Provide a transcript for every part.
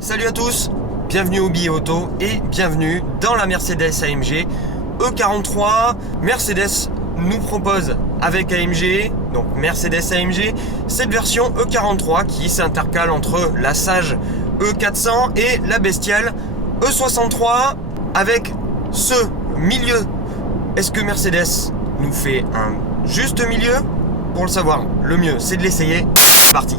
Salut à tous, bienvenue au Billet Auto et bienvenue dans la Mercedes AMG E43. Mercedes nous propose avec AMG, donc Mercedes AMG, cette version E43 qui s'intercale entre la Sage E400 et la bestiale E63 avec ce milieu. Est-ce que Mercedes nous fait un juste milieu? Pour le savoir, le mieux c'est de l'essayer. C'est parti.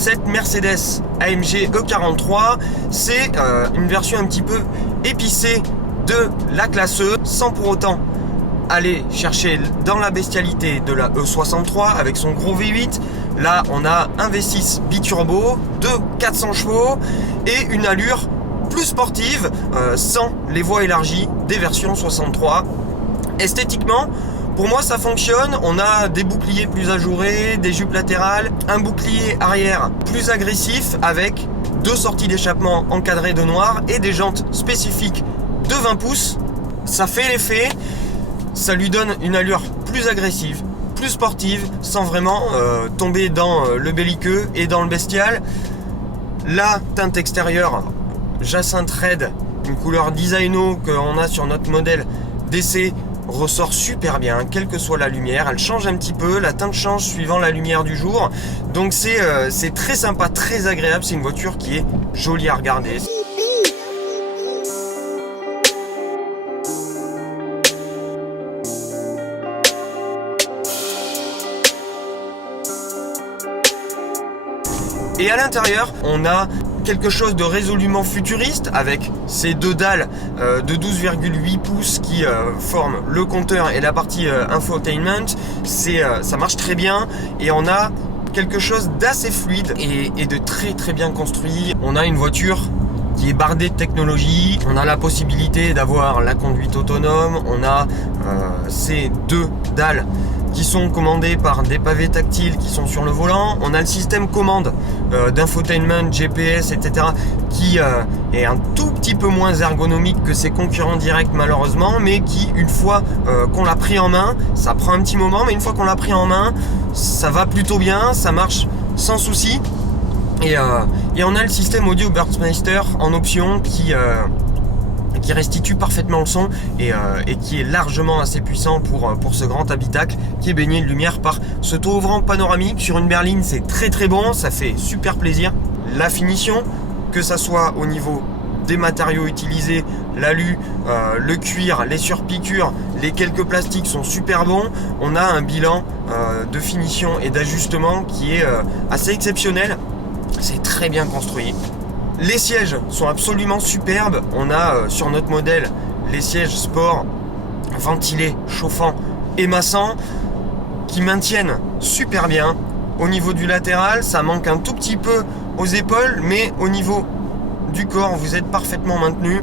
Cette Mercedes AMG E43, c'est une version un petit peu épicée de la classe E, sans pour autant aller chercher dans la bestialité de la E63 avec son gros V8. Là, on a un V6 biturbo de 400 chevaux et une allure plus sportive, sans les voies élargies des versions 63. Esthétiquement, pour moi ça fonctionne, on a des boucliers plus ajourés, des jupes latérales, un bouclier arrière plus agressif avec deux sorties d'échappement encadrées de noir et des jantes spécifiques de 20 pouces. Ça fait l'effet, ça lui donne une allure plus agressive, plus sportive, sans vraiment tomber dans le belliqueux et dans le bestial. La teinte extérieure Jacinthe Red, une couleur designo qu'on a sur notre modèle DC, ressort super bien, quelle que soit la lumière. Elle change un petit peu, la teinte change suivant la lumière du jour. Donc c'est très sympa, très agréable. C'est une voiture qui est jolie à regarder. Et à l'intérieur, on a quelque chose de résolument futuriste avec ces deux dalles de 12,8 pouces qui forment le compteur et la partie infotainment. Ça marche très bien et on a quelque chose d'assez fluide et de très très bien construit. On a une voiture qui est bardée de technologie, on a la possibilité d'avoir la conduite autonome, on a ces deux dalles qui sont commandés par des pavés tactiles qui sont sur le volant. On a le système commande d'infotainment, GPS, etc. qui est un tout petit peu moins ergonomique que ses concurrents directs malheureusement, mais qui, une fois qu'on l'a pris en main, ça prend un petit moment, mais une fois qu'on l'a pris en main, ça va plutôt bien, ça marche sans souci. Et on a le système audio Burstmaster en option qui restitue parfaitement le son et qui est largement assez puissant pour ce grand habitacle qui est baigné de lumière par ce toit ouvrant panoramique. Sur une berline, c'est très très bon, ça fait super plaisir. La finition, que ça soit au niveau des matériaux utilisés, l'alu, le cuir, les surpiqûres, les quelques plastiques sont super bons. On a un bilan de finition et d'ajustement qui est assez exceptionnel. C'est très bien construit. Les sièges sont absolument superbes. On a sur notre modèle les sièges sport ventilés, chauffants et massants qui maintiennent super bien. Au niveau du latéral, ça manque un tout petit peu aux épaules, mais au niveau du corps, vous êtes parfaitement maintenu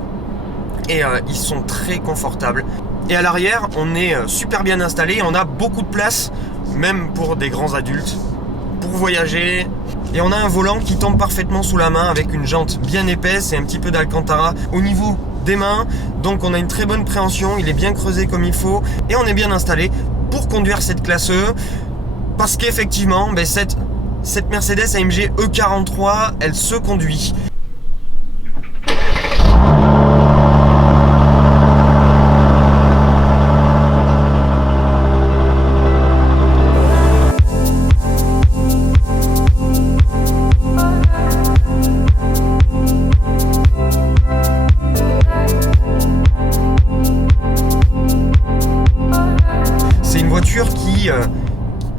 et ils sont très confortables. Et à l'arrière, on est super bien installé. On a beaucoup de place, même pour des grands adultes, pour voyager. Et on a un volant qui tombe parfaitement sous la main avec une jante bien épaisse et un petit peu d'alcantara au niveau des mains. Donc on a une très bonne préhension, il est bien creusé comme il faut et on est bien installé pour conduire cette classe E. Parce qu'effectivement, cette Mercedes AMG E43, elle se conduit.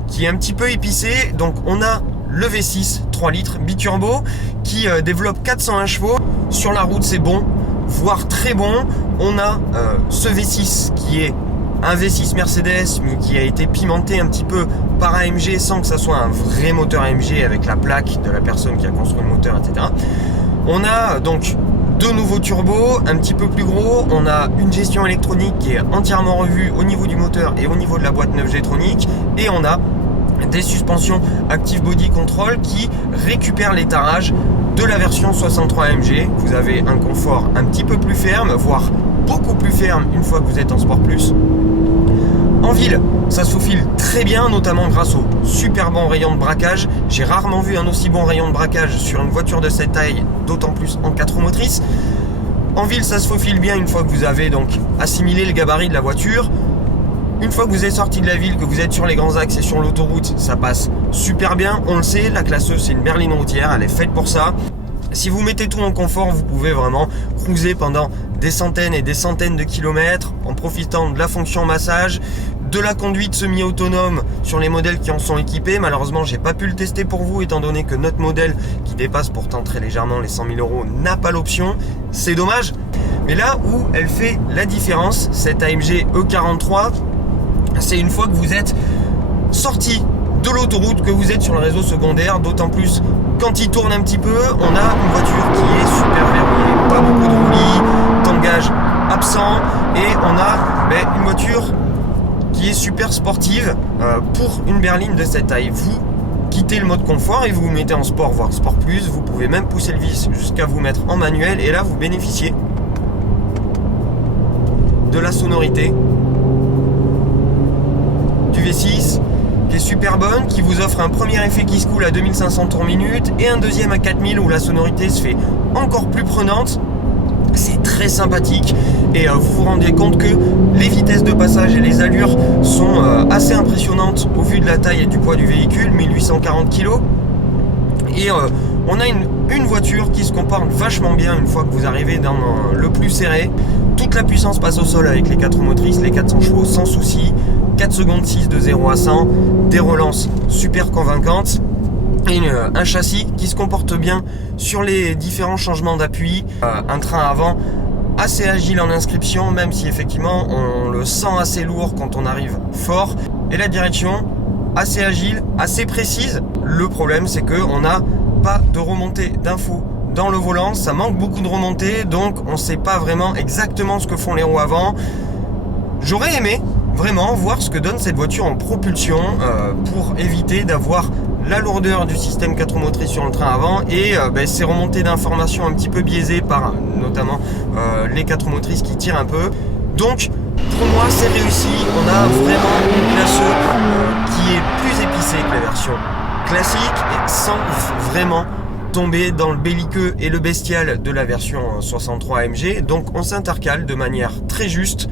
Qui est un petit peu épicé. Donc on a le V6 3 litres biturbo qui développe 401 chevaux. Sur la route c'est bon, voire très bon. On a ce V6 qui est un V6 Mercedes mais qui a été pimenté un petit peu par AMG sans que ça soit un vrai moteur AMG avec la plaque de la personne qui a construit le moteur, etc. On a donc deux nouveaux turbos, un petit peu plus gros. On a une gestion électronique qui est entièrement revue au niveau du moteur et au niveau de la boîte neuve Getronic. Et on a des suspensions Active Body Control qui récupèrent l'étarage de la version 63 AMG. Vous avez un confort un petit peu plus ferme, voire beaucoup plus ferme une fois que vous êtes en Sport Plus. En ville, ça se faufile très bien, notamment grâce au super bon rayon de braquage. J'ai rarement vu un aussi bon rayon de braquage sur une voiture de cette taille, d'autant plus en 4 roues motrices. En ville, ça se faufile bien une fois que vous avez donc assimilé le gabarit de la voiture. Une fois que vous êtes sorti de la ville, que vous êtes sur les grands axes et sur l'autoroute, ça passe super bien. On le sait, la classe E, c'est une berline routière, elle est faite pour ça. Si vous mettez tout en confort, vous pouvez vraiment cruiser pendant des centaines et des centaines de kilomètres en profitant de la fonction massage, de la conduite semi-autonome sur les modèles qui en sont équipés. Malheureusement, j'ai pas pu le tester pour vous étant donné que notre modèle, qui dépasse pourtant très légèrement les 100 000 euros, n'a pas l'option. C'est dommage. Mais là où elle fait la différence, cette AMG E43, c'est une fois que vous êtes sorti de l'autoroute, que vous êtes sur le réseau secondaire, d'autant plus quand il tourne un petit peu. On a une voiture qui est super verrouillée, pas beaucoup de roulis, tangage absent, et on a une voiture qui est super sportive pour une berline de cette taille. Vous quittez le mode confort et vous vous mettez en sport, voire sport plus. Vous pouvez même pousser le vis jusqu'à vous mettre en manuel, et là vous bénéficiez de la sonorité du V6 qui est super bonne, qui vous offre un premier effet qui se coule à 2500 tours minute et un deuxième à 4000 où la sonorité se fait encore plus prenante. C'est très sympathique, et vous vous rendez compte que les vitesses de passage et les allures sont assez impressionnantes au vu de la taille et du poids du véhicule, 1840 kg. Et on a une voiture qui se comporte vachement bien une fois que vous arrivez dans le plus serré. Toute la puissance passe au sol avec les 4 roues motrices, les 400 chevaux sans souci, 4 secondes 6 de 0 à 100, des relances super convaincantes, et un châssis qui se comporte bien sur les différents changements d'appui, un train avant assez agile en inscription, même si effectivement on le sent assez lourd quand on arrive fort, et la direction assez agile, assez précise. Le problème, c'est qu'on n'a pas de remontée d'infos dans le volant, ça manque beaucoup de remontée, donc on ne sait pas vraiment exactement ce que font les roues avant. J'aurais aimé vraiment voir ce que donne cette voiture en propulsion pour éviter d'avoir la lourdeur du système 4 roues motrices sur le train avant et ces remontées d'informations un petit peu biaisées par notamment les 4 roues motrices qui tirent un peu. Donc pour moi c'est réussi, on a vraiment une classe E qui est plus épicée que la version classique et sans vraiment tomber dans le belliqueux et le bestial de la version 63 AMG. Donc on s'intercale de manière très juste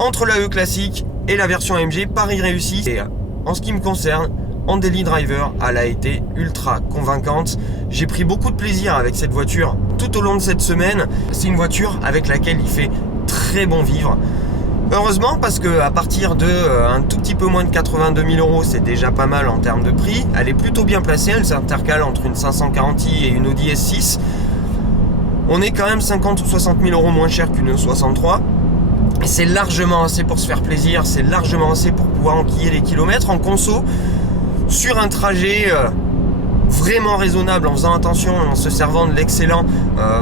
entre la E classique et la version AMG. Pari réussi. Et en ce qui me concerne, en daily driver, elle a été ultra convaincante. J'ai pris beaucoup de plaisir avec cette voiture tout au long de cette semaine. C'est une voiture avec laquelle il fait très bon vivre. Heureusement, parce que à partir de un tout petit peu moins de 82 000 euros, c'est déjà pas mal en termes de prix. Elle est plutôt bien placée, elle s'intercale entre une 540i et une Audi S6. On est quand même 50 ou 60 000 euros moins cher qu'une E63. Et c'est largement assez pour se faire plaisir, c'est largement assez pour pouvoir enquiller les kilomètres en conso sur un trajet vraiment raisonnable, en faisant attention, en se servant de l'excellent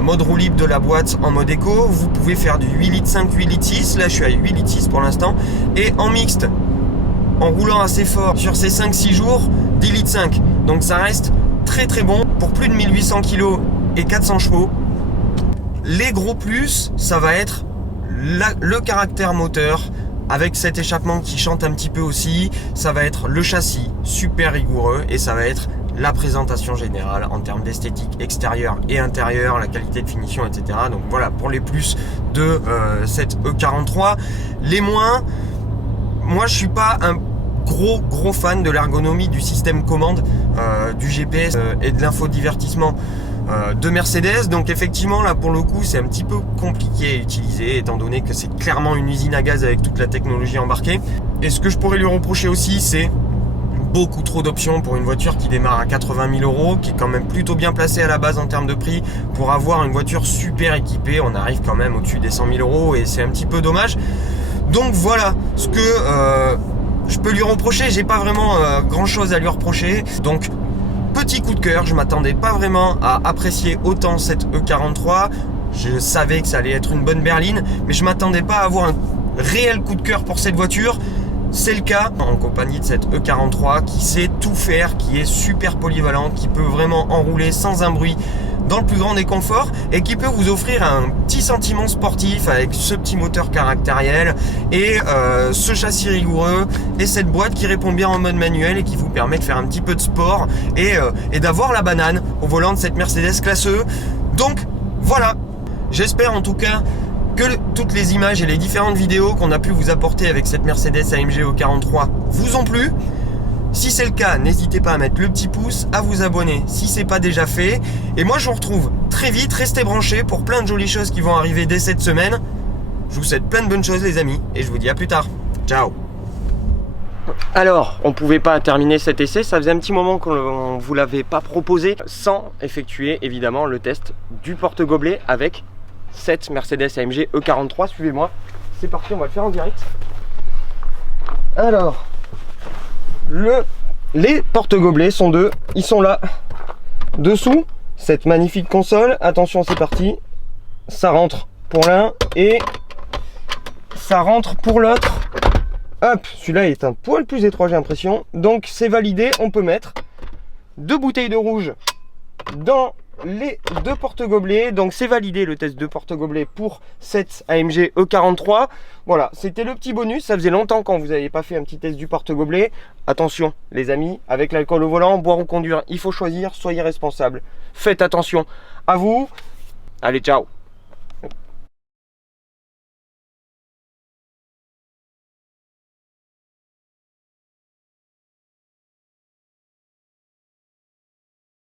mode roue libre de la boîte en mode éco. Vous pouvez faire du 8 litres 5, 8 litres 6, là je suis à 8 litres 6 pour l'instant, et en mixte, en roulant assez fort sur ces 5-6 jours, 10 litres 5. Donc ça reste très très bon pour plus de 1800 kg et 400 chevaux. Les gros plus, ça va être le caractère moteur, avec cet échappement qui chante un petit peu aussi. Ça va être le châssis super rigoureux, et ça va être la présentation générale en termes d'esthétique extérieure et intérieure, la qualité de finition, etc. Donc voilà pour les plus de cette E43. Les moins, moi je suis pas un gros fan de l'ergonomie du système commande, du GPS et de l'infodivertissement de Mercedes. Donc effectivement là pour le coup c'est un petit peu compliqué à utiliser, étant donné que c'est clairement une usine à gaz avec toute la technologie embarquée. Et ce que je pourrais lui reprocher aussi, c'est beaucoup trop d'options pour une voiture qui démarre à 80 000 euros, qui est quand même plutôt bien placée à la base en termes de prix. Pour avoir une voiture super équipée, on arrive quand même au-dessus des 100 000 euros, et c'est un petit peu dommage. Donc voilà ce que je peux lui reprocher. J'ai pas vraiment grand chose à lui reprocher. Donc petit coup de cœur, je m'attendais pas vraiment à apprécier autant cette E43. Je savais que ça allait être une bonne berline, mais je m'attendais pas à avoir un réel coup de cœur pour cette voiture. C'est le cas en compagnie de cette E43 qui sait tout faire, qui est super polyvalente, qui peut vraiment enrouler sans un bruit dans le plus grand des conforts et qui peut vous offrir un petit sentiment sportif avec ce petit moteur caractériel et ce châssis rigoureux et cette boîte qui répond bien en mode manuel et qui vous permet de faire un petit peu de sport et d'avoir la banane au volant de cette Mercedes classe E. Donc voilà, j'espère en tout cas que toutes les images et les différentes vidéos qu'on a pu vous apporter avec cette Mercedes AMG E43 vous ont plu. Si c'est le cas, n'hésitez pas à mettre le petit pouce, à vous abonner si c'est pas déjà fait. Et moi je vous retrouve très vite, restez branchés pour plein de jolies choses qui vont arriver dès cette semaine. Je vous souhaite plein de bonnes choses les amis et je vous dis à plus tard. Ciao. Alors, on pouvait pas terminer cet essai, ça faisait un petit moment qu'on vous l'avait pas proposé sans effectuer évidemment le test du porte-gobelet avec cette Mercedes AMG E43. Suivez-moi, c'est parti, on va le faire en direct. Alors, les porte-gobelets sont deux, ils sont là dessous cette magnifique console. Attention, c'est parti, ça rentre pour l'un et ça rentre pour l'autre. Hop, celui-là est un poil plus étroit, j'ai l'impression. Donc c'est validé, on peut mettre 2 bouteilles de rouge dans les 2 porte-gobelets. Donc c'est validé le test de porte-gobelet pour cette AMG E43. Voilà, c'était le petit bonus. Ça faisait longtemps quand vous n'avez pas fait un petit test du porte-gobelet. Attention les amis, avec l'alcool au volant, boire ou conduire, il faut choisir, soyez responsables. Faites attention à vous. Allez, ciao.